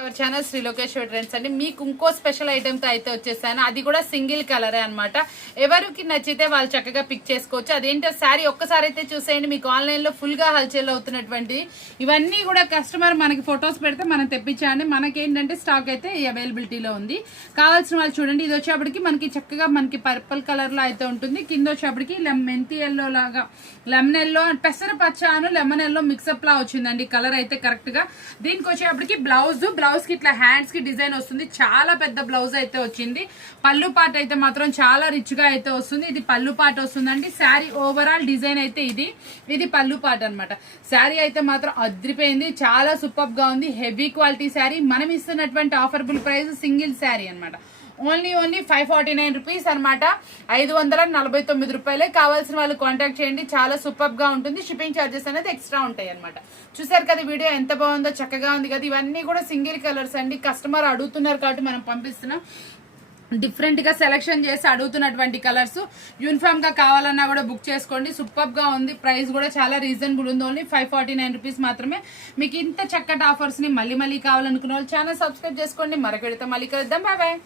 ఎవరి channel Shri Lokeshwar trends అండి. మీకు ఇంకో స్పెషల్ ఐటమ్ తో అయితే వచ్చేసాను. అది కూడా సింగిల్ కలరే అన్నమాట. ఎవరికి నచ్చితే వాళ్ళు చక్కగా పిక్ చేసుకోవచ్చు. అదేంటో శారీ ఒక్కసారి అయితే చూసేయండి. మీకు ఆన్లైన్ లో ఫుల్ గా హల్చల్ అవుతున్నటువంటి ఇవన్నీ కూడా కస్టమర్ మనకి ఫొటోస్ పెడితే మనం తెప్పించాండి. మనకేంటంటే స్టాక్ అయితే అవైలబిలిటీలో ఉంది. కావాల్సిన వాళ్ళు చూడండి. ఇది వచ్చేప్పటికి మనకి చక్కగా మనకి పర్పుల్ కలర్ లో అయితే ఉంటుంది. కింద వచ్చేప్పటికి మెంతి ఎల్లో లాగా లెమన్ ఎల్లో పెసర పచ్చ లెమన్ ఎల్లో మిక్సప్ లా వచ్చిందండి కలర్ అయితే కరెక్ట్ గా. దీనికి వచ్చేప్పటికి బ్లౌజ్ కి ఇట్లా హ్యాండ్స్ కి డిజైన్ వస్తుంది. చాలా పెద్ద బ్లౌజ్ అయితే వచ్చింది. పళ్ళు పాట అయితే మాత్రం చాలా రిచ్ గా అయితే వస్తుంది. ఇది పళ్ళు పాట వస్తుందండి. శారీ ఓవరాల్ డిజైన్ అయితే ఇది పళ్ళు పాట అనమాట. శారీ అయితే మాత్రం అద్రిపోయింది. చాలా సూపర్ గా ఉంది. Heavy quality sari. మనం ఇస్తున్నటువంటి ఆఫర్బుల్ ప్రైస్ సింగిల్ శారీ అనమాట. ఓన్లీ 549 రూపీస్ అనమాట. 549 రూపాయలే. కావాల్సిన వాళ్ళు కాంటాక్ట్ చేయండి. చాలా సూపర్ గా ఉంటుంది. షిప్పింగ్ ఛార్జెస్ అనేది ఎక్స్ట్రా ఉంటాయి అనమాట. చూసారు కదా వీడియో ఎంత బాగుందో, చక్కగా ఉంది కదా. ఇవన్నీ కూడా సింగిల్ కలర్స్ అండి. కస్టమర్ అడుగుతున్నారు కాబట్టి మనం పంపిస్తున్నాం. డిఫరెంట్ గా సెలెక్షన్ చేసి అడుగుతున్నటువంటి కలర్స్. యూనిఫామ్ గా కావాలన్నా కూడా బుక్ చేసుకోండి. సూపర్ గా ఉంది. ప్రైస్ కూడా చాలా రీజనబుల్ ఉంది. ఓన్లీ 549 రూపీస్ మాత్రమే. మీకు ఇంత చక్కటి ఆఫర్స్ ని మళ్ళీ కావాలనుకున్న వాళ్ళు ఛానల్ సబ్స్క్రైబ్ చేసుకోండి. మరొక మళ్ళీ కలుద్దాం. Bye bye.